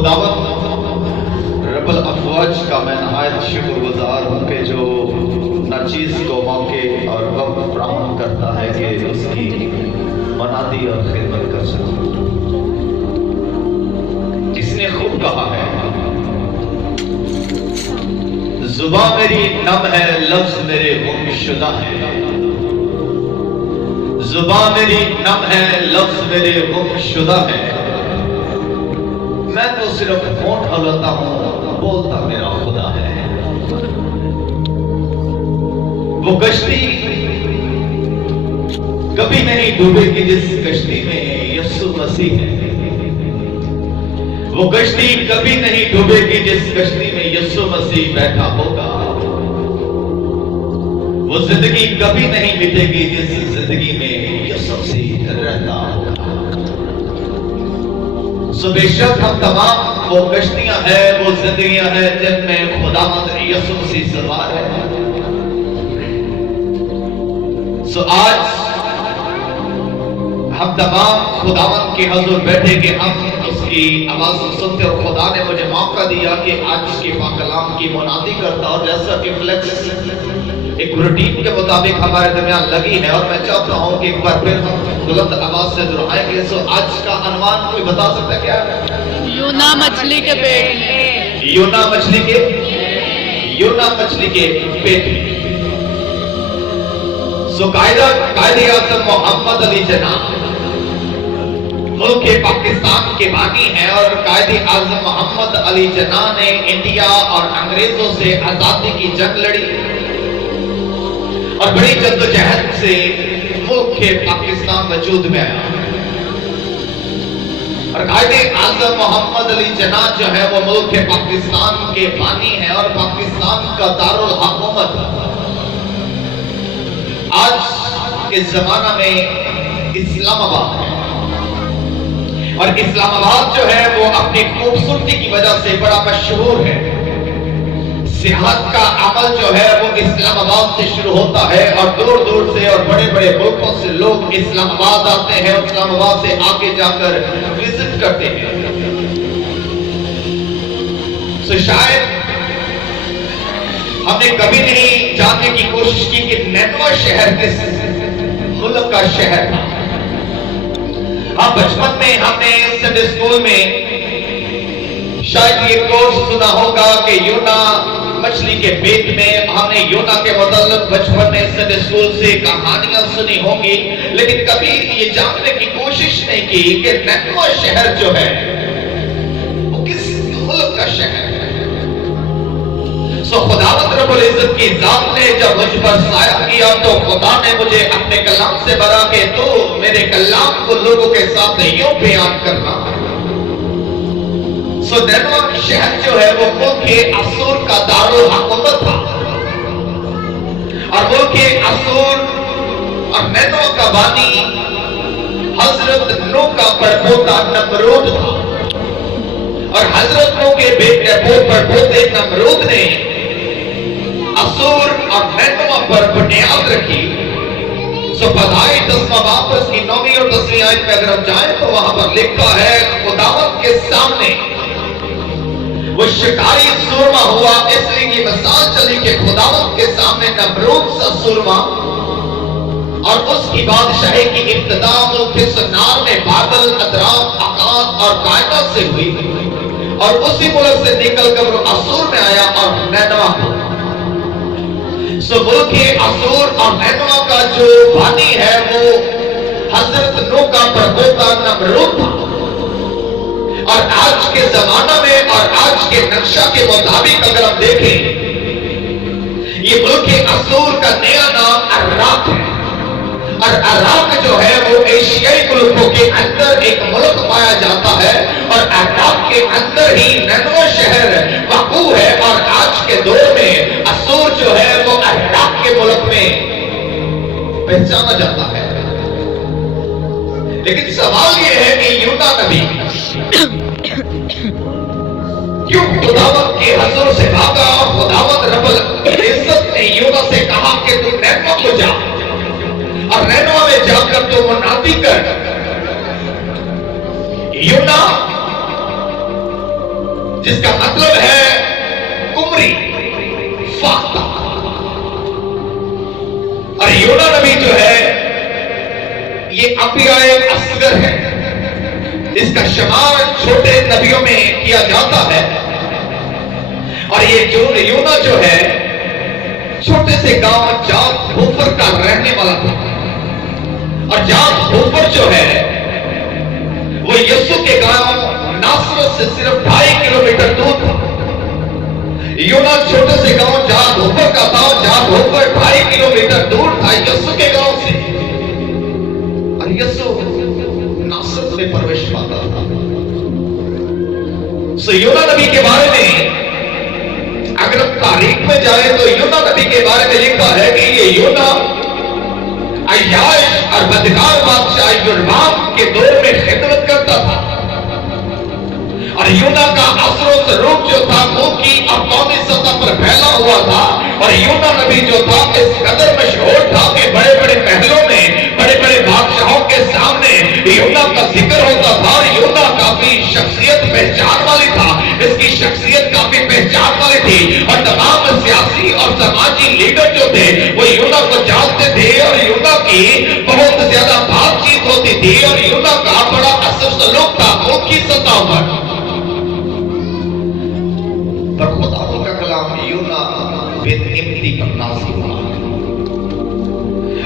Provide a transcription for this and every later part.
खुदावंद रब्बुल अफ़वाज का मैं नहायत शुक्रगुज़ार हूँ कि जो नाचीज़ को मौके और वक्त फराहम करता है कि उसकी मनादी और खिदमत कर सकूँ। इसने खूब कहा है, जुबां मेरी नम है, लफ्ज़ मेरे गुमशुदा है। जुबां मेरी नम है, लफ्ज़ मेरे गुमशुदा है। मैं तो सिर्फ होंठ हलाता हूं, बोलता मेरा खुदा है। वो कश्ती कभी नहीं डूबेगी जिस कश्ती में यीशु मसीह है। वो कश्ती कभी नहीं डूबेगी जिस कश्ती में यीशु मसीह बैठा होगा। वो जिंदगी कभी नहीं मिटेगी जिस जिंदगी में यीशु मसीह रहता होगा। सो बेशक हम तमाम वो कश्तियां हैं, वो जिंदगियां हैं जिनमें खुदावंद यीशु मसीह सवार है। सो आज हम तमाम खुदावंद के हजूर बैठे कि हम उसकी आवाज सुनते, और खुदा ने मुझे मौका दिया कि आज के पाकलाम की मुनादी करता, और जैसा कि फ्लेक्स एक रूटीन के मुताबिक हमारे दरमियान लगी है, और मैं चाहता हूं कि एक बार फिर हम बुलंद आवाज से दोहराएंगे। सो आज का अनुमान कोई बता सकता है क्या है? यूना मछली के पेट में। यूना मछली के पेट में। सो कायदे आज़म मोहम्मद अली जिन्नाह मुल्क पाकिस्तान के बानी हैं, और कायदे आज़म मोहम्मद अली जिन्नाह ने इंडिया और अंग्रेजों से आजादी की जंग लड़ी, और बड़ी जद्दोजहद से मुल्क पाकिस्तान वजूद में आया। और कायदे आज़म मोहम्मद अली जिन्नाह जो है वो मुल्क पाकिस्तान के बानी है, और पाकिस्तान का दारुल हुकूमत आज के जमाना में इस्लामाबाद है। और इस्लामाबाद जो है वो अपनी खूबसूरती की वजह से बड़ा मशहूर है। सियाहत का अमल जो है वो इस्लामाबाद से शुरू होता है, और दूर दूर से और बड़े बड़े मुल्कों से लोग इस्लामाबाद आते हैं, और इस्लामाबाद से आगे जाकर विजिट करते हैं। तो शायद हमने कभी नहीं जानने की कोशिश की कि नैनवा शहर किस मुल्क का शहर था। हाँ, बचपन में हमने संडे स्कूल में शायद ये कोर्स सुना होगा कि यूना मछली के पेट में। हमने यूना के मतलब बचपन में संडे स्कूल से कहानियां सुनी होंगी, लेकिन कभी ये जानने की कोशिश नहीं की कि नैनवा शहर जो है वो किस मुल्क का शहर है। सो खुदावंद रब्बुल इज्जत की जात ने जब मुझ पर साया किया, तो खुदा ने मुझे अपने कलाम से बरा के तो मेरे कलाम को लोगों के साथ यूं बयान करना। सो नैनवा शहर जो है वो मुल्क असूर का दारुल हुकूमत था, और मुल्क असूर और नैनवा का बानी हजरत नूह का परपोता नमरूद था। और हजरत नूह के बेटे परपोते नमरूद ने असूर और नैनवा पर बुनियाद रखी। सो बधाई 10वां वापस की 9वीं और 10वीं आयत में अगर हम जाएं तो वहां पर लिखा है, खुदावंद के सामने वो शिकारी सूरमा हुआ, इसलिए की मिसाल चली कि खुदावंद के सामने नमरूद सा सूरमा, और उसकी बादशाही की इब्तिदा मुल्क सन्नार में बादल, अदराक, आकाश और कायनात से हुई, और उसी मुल्क से निकलकर वो असूर में आया और नैनवा को। सो मुल्क असूर और नैनवा का जो बानी है वो हजरत नूह का परपोता नमरूद था। और आज के जमाना में और आज के नक्शा के मुताबिक अगर हम देखें, ये मुल्क असूर का नया नाम अराक है। और अराक जो है वो एशियाई मुल्कों के अंदर एक मुल्क पाया जाता है, और अराक के अंदर ही नैनवा शहर वाक़ू है। और आज के दौर में असूर जो है वो अराक के मुल्क में पहचाना जाता है। लेकिन सवाल ये है कि यूना नबी क्यों खुदावंद के हजूर से भागा, और खुदावंद रब्बुल इज्जत ने यूना से कहा कि तू नैनवा को जा, और नैनवा में जाकर तू मुनादी कर। यूना जिसका मतलब है कुमरी, फाख्ता। और योना नबी जो है ये अंबियाए असगर है, इसका शुमार छोटे नबियों में किया जाता है। और ये जो योना जो है छोटे से गांव जात होफर का रहने वाला था। और जात होफर जो है वो यीशु के गांव नासरत से सिर्फ 2.5 किलोमीटर दूर था। योना छोटे से गांव जात होफर का था। जात होफर 2.5 किलोमीटर दूर था यीशु के गांव से। और यीशु नासरत में प्रवेश पाता था। सो योना नबी के बारे में अगर तारीख में जाए तो योना नबी के बारे में लिखा है कि ये योना अय्याश और बदकार बादशाह योरबाम के दौर में खिदमत करता था। और योना का असर स्वरूप जो था वो की और कौमी सतह पर फैला हुआ था। और योना नबी जो था इस कदर मशहूर था कि बड़े बड़े महलों में बड़े बड़े बादशाहों के सामने योना का जिक्र होता था। और योना काफी शख्सियत पहचान वाली था, इसकी शख्सियत काफी पहचान वाली थी। और तमाम सियासी और समाजी लीडर जो थे वो योना को जानते थे। और योना की बहुत ज्यादा बातचीत होती थी। और योना का बड़ा असर सलूक था मुल्की सतह पर। खुदा का कलाम योना बिन इम्ती पर नाज़िल हुआ।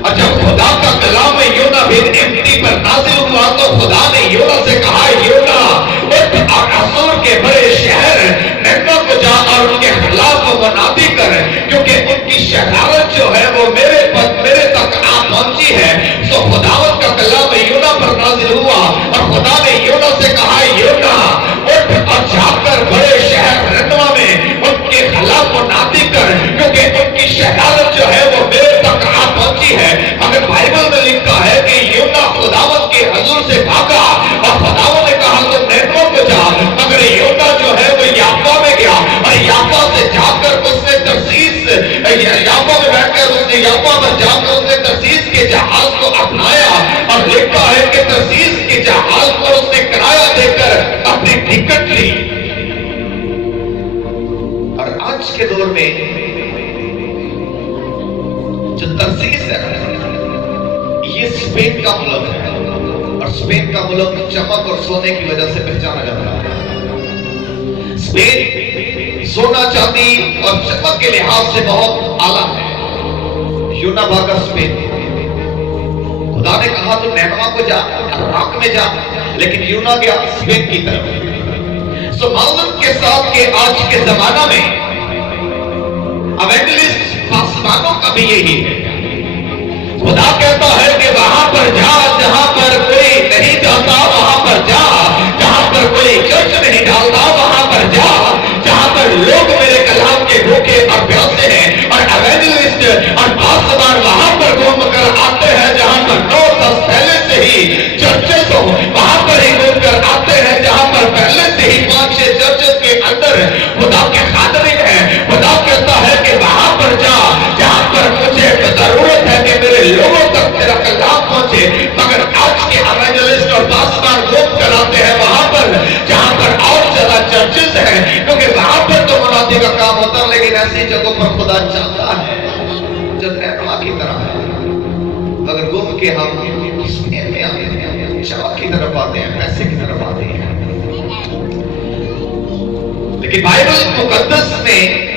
और जब खुदा का कलाम योना बिन इम्ती पर नाज़िल हुआ तो खुदा ने योना से कहा, योना उठ और असूर के बड़े शहर निनवे को जा और उनके खिलाफ मुनादी कर, क्योंकि उनकी शरारत जो है वो मेरे तक आ पहुंची है। तो खुदावत का कलाम योना पर नाज़िल हुआ और खुदा ने योना से कहा, योना उठ और जाकर बड़े शहर निनवे में उनके खिलाफ मुनादी कर, क्योंकि उनकी शरारत जो है वो मेरे तक आ पहुंची है। अगर बाइबल में लिखा है कि योना खुदावत के हुजूर से भागा और खुदावत ने कहा तुम निनवे को जा, मगर योना जो है वो याफा में गया। और याफा से जाकर उसने तरसीस याफा में बैठकर उसने याफा पर जाकर उसने तरसीस के जहाज को अपनाया। और लिखा है कि तरसीस के जहाज पर उसने किराया देकर अपनी टिकट ली। और आज के दौर में जो तरसीस है ये स्पेन का मुल्क है। और स्पेन का मुल्क चमक और सोने की वजह से पहचाना जाता है। स्पेन सोना चांदी और चमक के लिहाज से बहुत आला है। योना भागा स्पेन। खुदा ने कहा तुम निनवे को जा, इराक में जा, लेकिन योना गया स्पेन की तरफ। सो मालूम के साथ के आज के जमाना में एवेंजलिस्ट पासवानों का भी यही है। खुदा कहता है कि वहां पर जा जहां पर कोई नहीं जाता, वहां पर जा जहां पर कोई चर्च नहीं डालता, वहां पर जा जहां पर लोग मेरे कलाम के भूखे और प्यासे हैं। और एवेंजलिस्ट और पासवान वहां पर घूम कर आते हैं जहां पर 9-10 पहले से ही चर्चेस हो, वहां पर ही घूम कर आते हैं जहां पर पहले से ही 5-6 चर्चेस के अंदर खुदा के खादरिन है। खुदा कहता है कि वहां पर जा जहां पर मुझे जरूरत है कि मेरे लोगों तक तेरा कलाम पहुंचे। मगर आज के एवेंजलिस्ट और पासवान घूम कर आते हैं वहां पर जहां पर और ज्यादा चर्चेस हैं, क्योंकि वहां पर तो मुनादी का काम होता है। लेकिन ऐसी जगहों पर खुदा चाहता है जो निनवे की तरह है। मगर घूम के हम स्पेन में आते हैं, शराब की तरफ आते हैं, पैसे की तरफ आते हैं। लेकिन बाइबल मुकद्दस में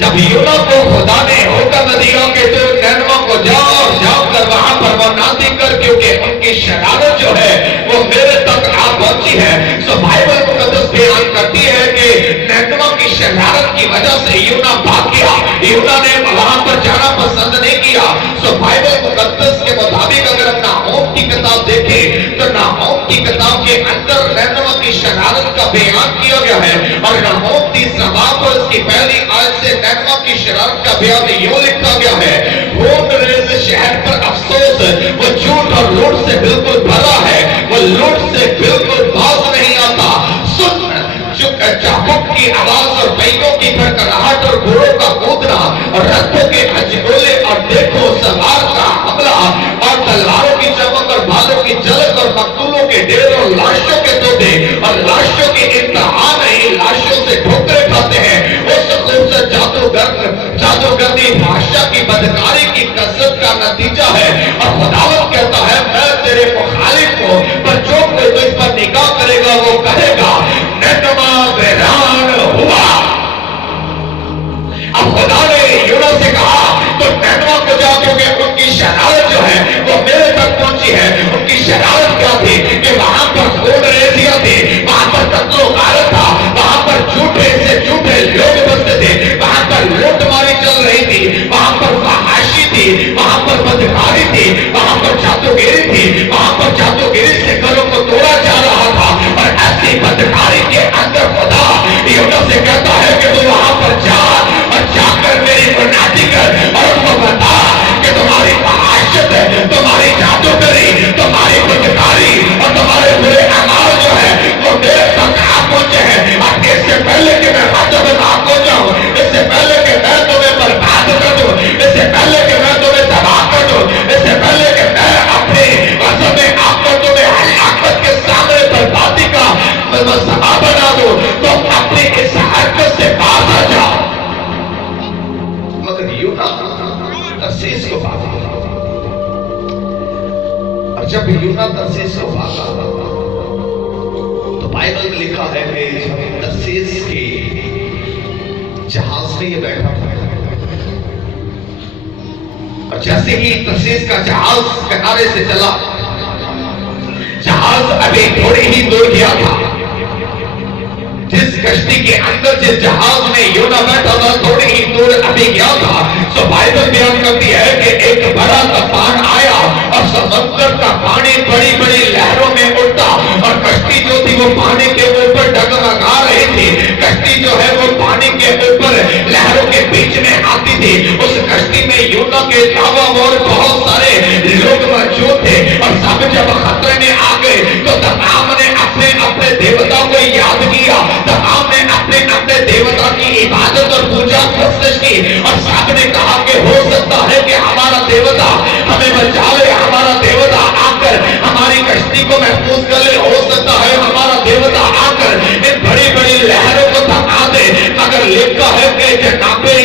जब योना को खुदा ने हुक्म दिया कि तू निनवे को जा और जाकर वहां पर मुनादी कर, क्योंकि उनकी शरारत जो है वो मेरे तक आ पहुंची है। सो बाइबल मुकद्दस बयान करती है कि निनवे की शरारत की वजह से योना भाग गया। योना ने वहां पर जाना पसंद नहीं किया। सो बाइबल मुकद्दस के मुताबिक अगर हम नाहूम की किताब देखें तो नाहूम की किताब के अंदर निनवे की शरारत का बयान किया गया है। और नाहूम 3 बाब पर इसकी पहली आयत से निनवे की शरारत का बयान यूं लिखा गया है, खून रेज़ शहर पर अफसोस, वो झूठ और लूट से बिल्कुल भरा है, वो लूट से बिल्कुल बाज नहीं आता। सुन चाबुक की आवाज और पहियों की खड़खड़ाहट और घोड़ों का कूदना और रथों के हजगोले और देखो सवार का हमला और तलवारों की चमक और भालों की झलक और मकतूलों के ढेर और लाशों के तोते और लाशों की इंतहा की बदकारी की कसरत का नतीजा है। और खुदावंद कहता है मैं तेरे मुखालिफ हूं, पर जो कोई मुझ पर निगाह करेगा वो कहेगा निकम्मा वीरान हुआ। अब खुदा ने यूना से कहा तो नैनवा को जाओ, क्योंकि उनकी शरारत जो है वो मेरे तक पहुंची है। उनकी शरारत क्या थी कि वहां पर खून रेजियां थी, वहां पर कत्लो गारत था, वहां पर झूठे से झूठे लोग बसते थे, वहां पर लूटमारी चल रही थी, वहां पर फहाशी थी, वहां पर बदकारी थी, वहां पर जादूगिरी थी, वहां पर जादूगिरी से घरों को तोड़ा जा रहा था। और ऐसी बदकारी के अंदर खुदा यूना से कहता है कि तू वहां पर जा और जाकर मेरी मुनादी कर और उनको बता कि तुम्हारी फहाशत, तुम्हारी जादूगरी, तुम्हारी बदकारी और तुम्हारे बुरे अमाल जो है वो मेरे तक आ पहुंचे हैं। और इससे पहले कि मैं गजब में नाक हो जाऊं, इससे पहले कि मैं तुम्हें बर्बाद कर दूं, इससे पहले कि मैं तुम्हें तबाह कर दूं, इससे पहले कि मैं अपने गजब में आपको तुम्हें हलाकत के सामने बर्बादी का सबब बना दूं, तो अपनी इस हरकत से बाज आ जाओ। मगर यूना तरसीस को भागा, और जब यूना तरसीस को भागा तो बाइबल में लिखा है कि तरसीस के जहाज में ये बैठा था, और जैसे ही तरसीस का जहाज किनारे से चला, जहाज अभी थोड़ी ही दूर गया था, जिस कश्ती के अंदर जिस जहाज में यूना बैठा था थोड़ी ही दूर अभी गया था, तो बाइबल बयान करती है कि एक बड़ा तूफान आया और समुद्र का पानी बड़ी बड़ी लहरों में उठा, और कश्ती जो थी वो पानी के ऊपर डगमगा रही थी। कश्ती जो है वो पानी के ऊपर लहरों के बीच में आती थी। उस कश्ती में यूना के अलावा और बहुत सारे लोग मौजूद थे, और सब जब खतरे में आ गए तो तमाम ने अपने अपने देवता को याद किया, तमाम ने अपने अपने देवता की इबादत और पूजा कोशिश की, और सब ने कहा कि हो सकता है कि हमारा देवता हमें बचावे, हमारा देवता आकर हमारी कश्ती को महफूज कर ले, हो सकता है हमारा देवता आकर इन बड़ी बड़ी लहरों को थमा दे। मगर लिखा है कि जनाबे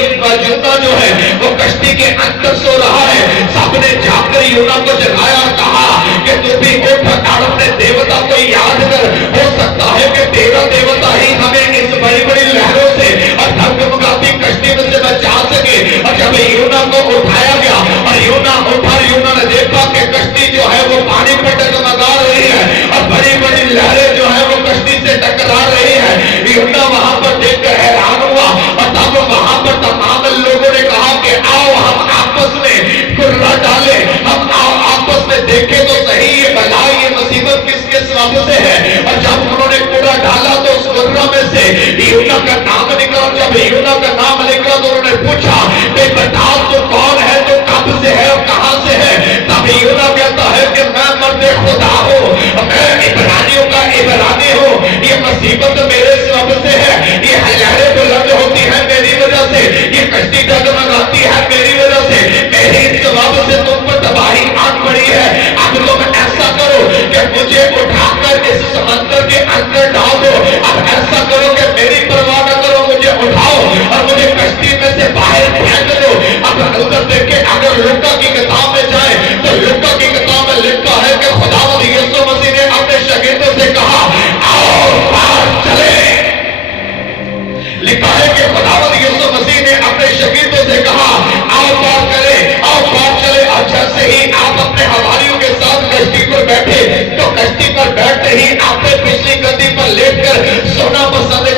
यूना जो है वो कश्ती के अंदर सो रहा है। सबने जाकर यूना को जगाया और कहा कि तू भी उठ और अपने देवता को याद कर, हो सकता है कि तेरा देवता ही हमें इस बड़ी बड़ी लहरों से और धमधमाती कश्ती में से बचा सके। और जब यूना को उठाया गया और यूना उठा, यूना ने देखा कि कश्ती जो है वो पानी पर डगमगा रही है और बड़ी बड़ी लहरें जो है वो कश्ती से टकरा रही है। यूना वहां पर देखकर हैरान हुआ, और तब वहां पर तमाम लोगों ने कहा कि आओ हम आपस में कुर्रा डाले, हम आओ आपस में देखें तो सही ये बला, ये मुसीबत किसके सबब से है। और जब उन्होंने कुर्रा डाला तो उस कुर्रा में से यूना का नाम निकला। जब यूना का नाम निकला तो उन्होंने पूछा कि बताओ तो कौन है, तो कब से है और कहां से है। तब यूना कहता है कि मैं मर्द खुदा हूं, मैं इब्रानियों का इब्रानी हूं, ये मुसीबत मेरे सबब से है, ये लहरें बुलंद होती है मेरी वजह से, ये कश्ती डगमगाती है मेरी वजह से, मेरे सबब से तुम पर तबाही आन पड़ी है। अब तुम ऐसा करो कि मुझे उठाकर इस समंदर के अंदर डाल दो। अब ऐसा करो कि मेरी परवाह न करो, मुझे उठाओ और मुझे कश्ती में से बाहर फेंक दो। अब उधर देखे अगर लूका की किताब में जाए तो लूका की किताब में लिखा है कि खुदावंद यीशु मसीह ने अपने शागिर्दों से कहा आओ पार चले। लिखा है कि खुदावंद यीशु मसीह ने अपने शागिर्दों से कहा आओ पार चले, आओ पार चले। और जैसे ही आप अपने हवारियों के साथ कश्ती पर बैठे तो कश्ती पर बैठते ही आपने पिछली गद्दी पर लेटकर सोना पसंद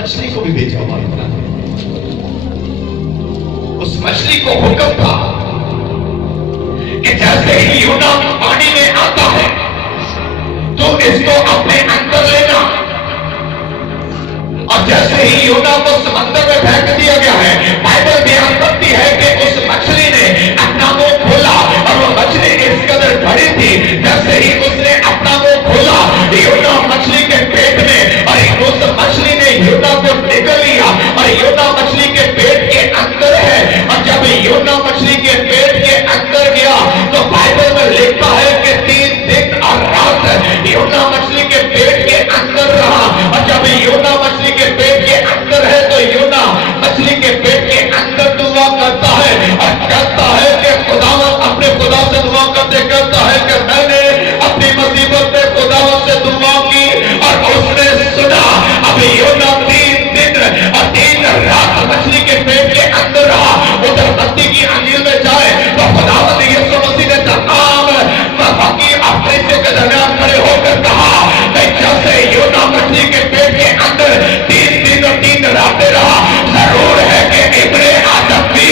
मछली को भी भेजा हुआ था। उस मछली को हुक्म था कि जैसे ही यूना पानी में आता है तो इसको अपने अंदर लेना, और जैसे ही यूना को समंदर में फेंक दिया गया है, बाइबल बयान करती है कि उस मछली ने अपना मुंह खोला और वो मछली इस कदर बड़ी थी, जैसे ही उसने अपना मुंह खोला यूना मछली के पेट में, और उस मछली ने यूना को निकल लिया और यूना मछली के पेट के अंदर है। और जब यूना मछली के पेट के अंदर गया तो बाइबल में लिखा है कि 3 दिन और रात यूना मछली के पेट के अंदर रहा। और जब यूना मछली के पेट के अंदर है तो यूना मछली के पेट के अंदर दुआ करता है और कहता है कि खुदावंद, अपने खुदा से दुआ करते कहता है कि मैंने अपनी मुसीबत में खुदावंद से दुआ की और उसने सुना। अब यूना 3 दिन और 3 रात मछली के पेट के अंदर रहा। उधर मत्ती की अंजील में जाए तो खुदावंद यीशु मसीह ने तमाम बाकी अपने के दरमियान खड़े होकर कहा कि जैसे यूना मछली के पेट के अंदर 3 दिन और 3 रातें रहा, जरूर है कि इब्ने आदम भी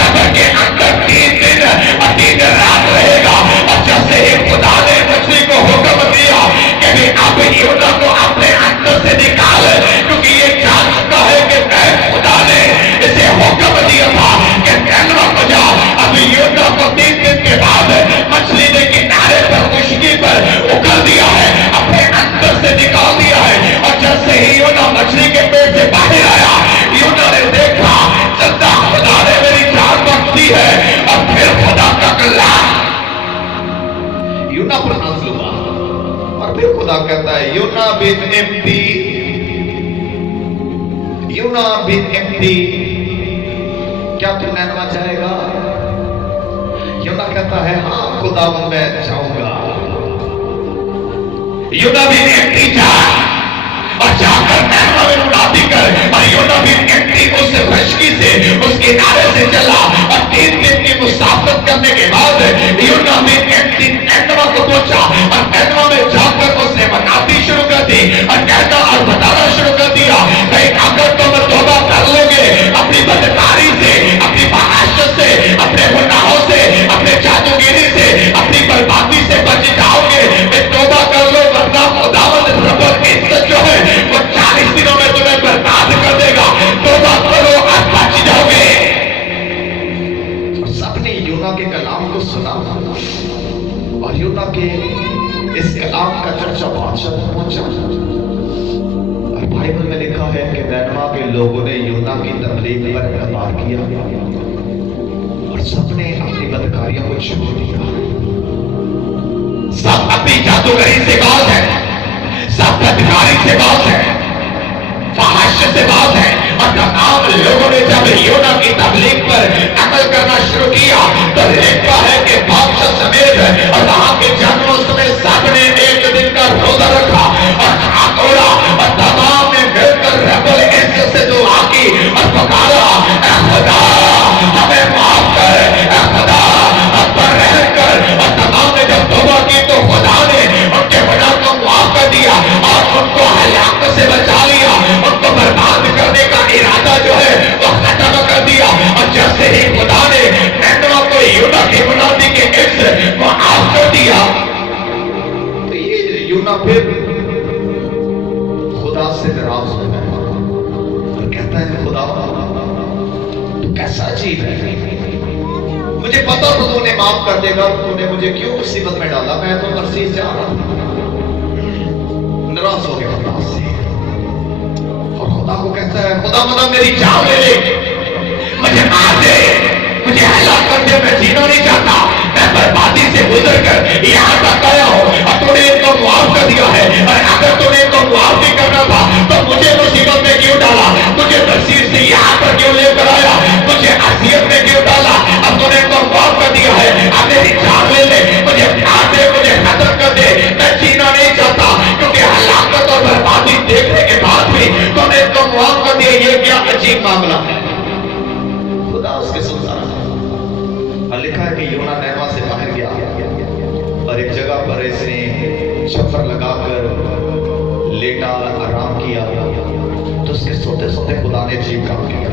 कब्र के अंदर 3 दिन और 3 रात रहेगा। और जैसे ही खुदा ने मछली को हुक्म दिया कि भी अब यूना को अपने अंदर से निकाल, क्योंकि ये जान चुका है कि मैं खुदा ने इसे हुक्म दिया था कि निनवे को जा। अब यूना को 3 दिन के बाद मछली ने किनारे पर खुशकी पर उगल दिया है, अपने अंदर से निकाल दिया है। और जैसे ही यूना मछली के पेट से बाहर आया, यूना ने देखा जिंदा खुदा ने मेरी जान बख्शी है। और फिर खुदा का कलाम यूना पर नाज़िल हुआ और फिर खुदा कहता है यूना बिन एम्प्टी, यूना बिन एम्प्टी, क्या तू निनवे जाएगा? यूना कहता है हाँ खुदा मैं जाऊंगा। यूना बिन एम्प्टी जा और जाकर निनवे में मुनादी कर। और यूना बिन एम्प्टी उस रश्की से उस किनारे से चला और 3 दिन की मुसाफरत करने के बाद यूना बिन एम्प्टी निनवे को पहुंचा। और निनवे में जाकर उसने मुनादी शुरू कर दी और कहना और बताना शुरू कर दिया कि अगर तुम तौबा कर लोगे अपनी बदकारी से, अपनी बहाशत से, अपने गुनाहों से, अपने जादूगिरी से, अपनी बर्बादी से बच जाओगे, तौबा कर लो, वरना खुदावंद रब्बुल इज्जत जो है वो 40 दिनों में तुम्हें बर्बाद कर देगा। तौबा करो और बच जाओगे। सबने यूना के कलाम को सुना और यूना के इस कलाम का चर्चा बादशाह तक पहुंचा। और बाइबल में लिखा है कि निनवे के लोगों ने यूना की तबलीग पर एतबार किया और सबने अपनी बदकारियों को छोड़ दिया। सब अपनी जादूगरी से बात है, सब बदकारी से बात है, फहाश से बात है। और तमाम लोगों ने जब यूना की तबलीग पर अमल करना शुरू किया तो लिखा है कि बादशाह समेत और वहां के जानवरों समेत सबने 1 दिन का रोजा रखा और हाथ तोड़ा और तमाम ने मिलकर रब्बुल इज्जत से दुआ की और पुकारा, ऐ खुदा हमें माफ कर, ऐ खुदा हम पर रहम कर। और तमाम ने जब तौबा की तो खुदा ने उनके गुनाह को माफ कर दिया और उनको हलाकत से बचा लिया। उनको बर्बाद करने का इरादा जो है वो खत्म कर दिया। और जैसे ही खुदा ने निनवे को यूना की मुनादी के इज्जत को माफ कर दिया तो ये यूना फिर खुदा से नाराज हो गया और कहता है खुदा तू कैसा चीज है, मुझे पता तो तूने माफ कर देगा, तूने मुझे क्यों मुसीबत में डाला, मैं तो तरसीस जा रहा था। नाराज हो गया खुदा से और खुदा को कहता है खुदा मना मेरी जान ले ले, मुझे मार दे, मुझे हलाक कर दे, मैं जीना नहीं चाहता, मैं बर्बादी से गुजर कर यहाँ तक आया हूँ और तूने इनको मुआफ कर दिया है। और अगर तूने इनको मुआफ नहीं करना था तो मुझे मुसीबत में क्यों डाला, मुझे तरसीस से यहाँ पर क्यों लेकर आया, मुझे असियत में क्यों डाला। अब तूने इनको मुआफ कर दिया है, अब मेरी जान ले ले, मुझे मार दे, मुझे खत्म कर दे, मैं जीना नहीं चाहता। क्योंकि हलाकत और बर्बादी देखने के बाद भी तूने इनको मुआफ कर दिया, ये क्या अजीब मामला है। खुदा उसके सुनता रहा और लिखा है कि यूना निनवे से बाहर गया और एक जगह पर इसने छप्पर लगाकर लेटा आराम किया। तो उसके सोते सोते खुदा ने अजीब काम किया।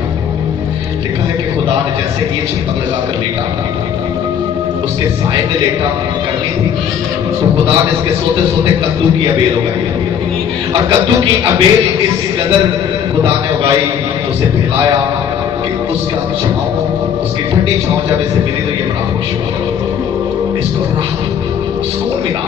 लिखा है कि खुदा ने जैसे ये छप्पर लगाकर लेटा, उसके साए में लेटा करनी थी, तो खुदा ने इसके सोते सोते कद्दू की अबेल उगाई, और कद्दू की अबेल इस कदर खुदा ने उगाई तो उसे फैलाया कि उसका छांव, उसकी ठंडी छांव जब इसे मिली तो ये बड़ा खुश हुआ, इसको सुकून मिला।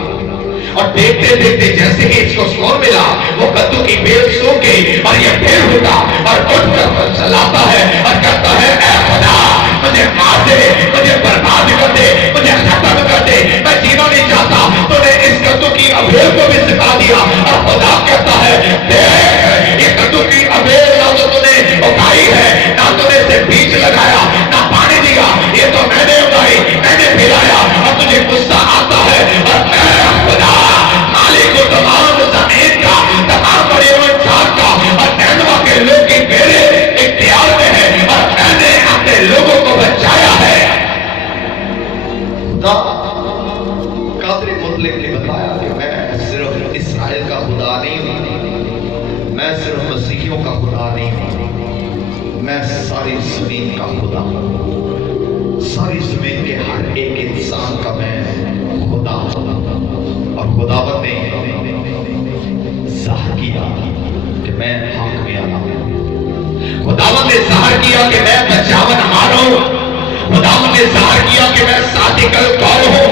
और देखते देखते जैसे ही इसको सुकून मिला, वो कद्दू की बेल सूख गई और ये पेड़ उठा और उठकर चलाता है और कहता है, ऐ खुदा मुझे मार दे, मुझे बर्बाद कर दे, मुझे खत्म कर दे, मैं जीना नहीं चाहता। तूने इस कद्दू की अबेल को भी सिखा दिया। और खुदा कहता है, देख ये कद्दू की अबेल ना तो तूने उगाई है, ना तूने इसे बीज लगाया, ना पानी दिया, ये तो मैंने उगाई, मैंने खिलाया, और तुझे गुस्सा आता है। और खुदा मालिक को तमाम जमीन का, तमाम बड़े इंसान का और नैनवा के लोग की मेरे इख्तियार में है, और मैंने अपने लोगों को बचाया है। खुदा कादर मुतलक ने बताया कि मैं सिर्फ इस्राएल का खुदा नहीं हूं, मैं सिर्फ मसीहियों का खुदा नहीं हूं, मैं सारी जमीन का खुदा हूं, सारी जमीन के हर एक इंसान का मैं खुदा हूं। और खुदावंद ने ज़ाहिर किया कि मैं हाकिम आला हूं, खुदावंद ने ज़ाहिर किया कि मैं बचावन हार हूं, खुदावंद ने ज़ाहिर किया कि मैं सादिकल कौल हूं,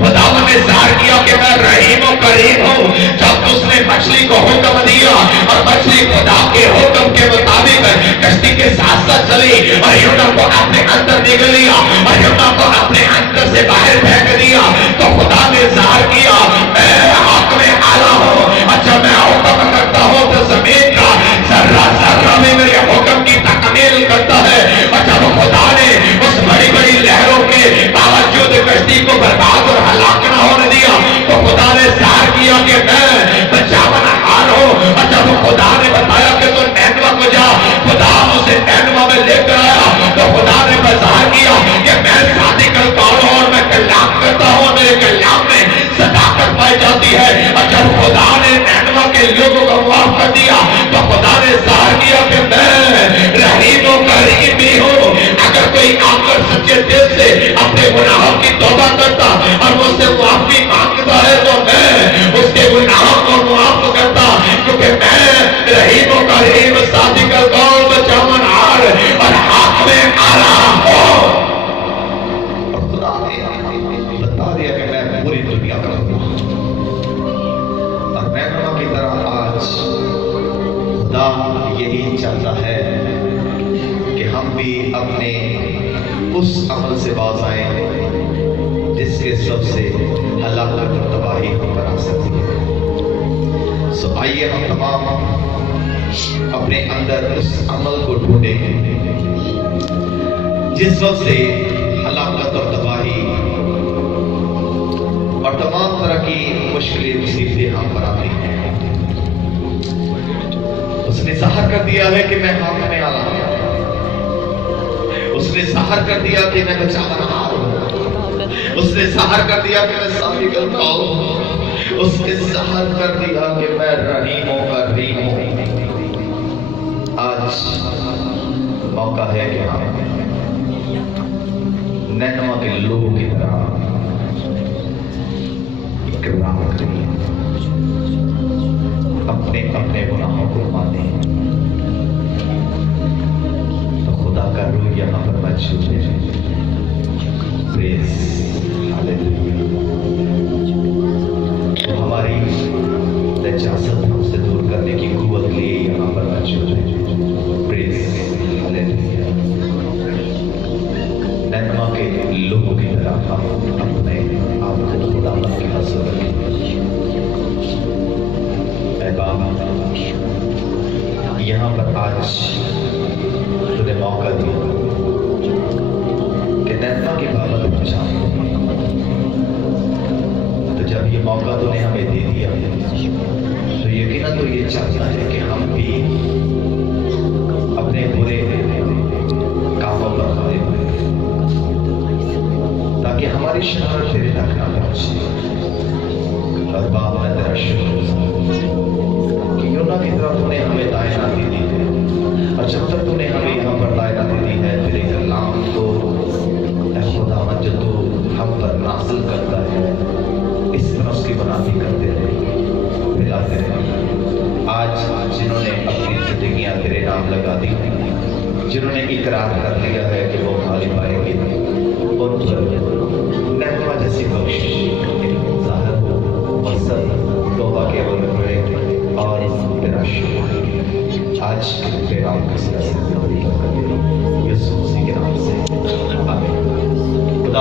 खुदावंद ने ज़ाहिर किया कि मैं रहीम और करीम हूं। जब उसने मछली को हुक्म दिया और मछली खुदा के हुक्म के मुताबिक कश्ती के साथ साथ चली और यूना को अपने अंदर निगल लिया और यूना को अपने अंदर से बाहर फेंक दिया, तो खुदा ने ज़ाहिर किया मैं हाकिम आला हूं। अच्छा, मैं हुक्म करता हूं तो जमीन का जर्रा जर्रा में मेरे हुक्म की तकमील करता है। और जब खुदा ने उस बड़ी बड़ी लहरों के बावजूद कश्ती को बर्बाद और हलाक न होने दिया, तो खुदा ने ज़ाहिर किया कि मैं बचावनहार हूं। और जब खुदा ने बताया कि तू नैनवा को जा, खुदा उसे नैनवा में लेकर आया, तो खुदा ने ज़ाहिर किया कि मैं सादिकल कौल हूं और मैं कलाम करता हूं, मेरे कलाम में सदाकत पाई जाती है। और जब खुदा ने नैनवा के लोगों को माफ कर दिया, तो खुदा ने ज़ाहिर किया कि मैं रहीम और करीम भी हूं। अगर कोई आकर सच्चे दिल से अपने गुनाहों की तौबा करता और मुझसे माफी मांगता है, तो मैं उसके गुनाहों को माफ करता, क्योंकि मैं रहीम और करीम, सादिकल कौल, बचावनहार और हाकिम आला हूं। और खुदा ने बता दिया कि मैं पूरी दुनिया का खुदा हूं। और नैनवा की तरह आज खुदा यही चाहता है कि हम भी अपने उस अमल से बाज आए जिसके सबसे हलाकत और तबाही हम पर आ सकती है। सो आइए हम तमाम अपने अंदर उस अमल को ढूंढें जिस वक्त से हलाकत और तबाही और तमाम तरह की मुश्किलें मुसीबतें हम पर आती हैं। उसने ज़ाहिर कर दिया है कि मैं हाकिम आला हूं, उसने ज़ाहिर कर दिया कि मैं बचावनहार हूं, उसने ज़ाहिर कर दिया कि मैं सादिकल कौल हूं, उसने ज़ाहिर कर दिया कि मैं रहीम और करीम हूं। आज मौका है कि हम नैनवा के लोगों की तरह इकरार करें, अपने अपने गुनाहों को मानें, तो खुदा का रूह यहाँ पर मौजूद है। Praise hallelujah. तो हमारी नजासत हमसे दूर करने की कुव्वत लिए यहाँ पर मौजूद है। Praise hallelujah. नैनवा के लोगों की तरह हम अपने आप को खुदावंद के हज़ूर रखें। ऐ बाप, यहाँ पर आज तूने मौका दिया कि नैनवा की बाबत हम जानें, तो जब ये मौका तूने हमें दे दिया, तो यकीनन तो ये चाहता है कि हम भी अपने बुरे कामों पर खड़े हों, ताकि हमारी शरारत तेरे तक ना पहुंचे। और बाप, मैं तेरा शुक्र कि यूना की तरफ तूने हमें दायरा दी दी हासिल करता है, इस तरह उसकी बनाती करते रहे, मिलाते रहे। आज जिन्होंने अपनी जिंदगियां तेरे नाम लगा दी, जिन्होंने इकरार कर लिया है कि वो खाली पाएंगे, उन पर नहमा जैसी बख्शिश ज़ाहिर हो और सब तौबा के अमल में पड़े और तेरा शुक्र आज तेरा किसी से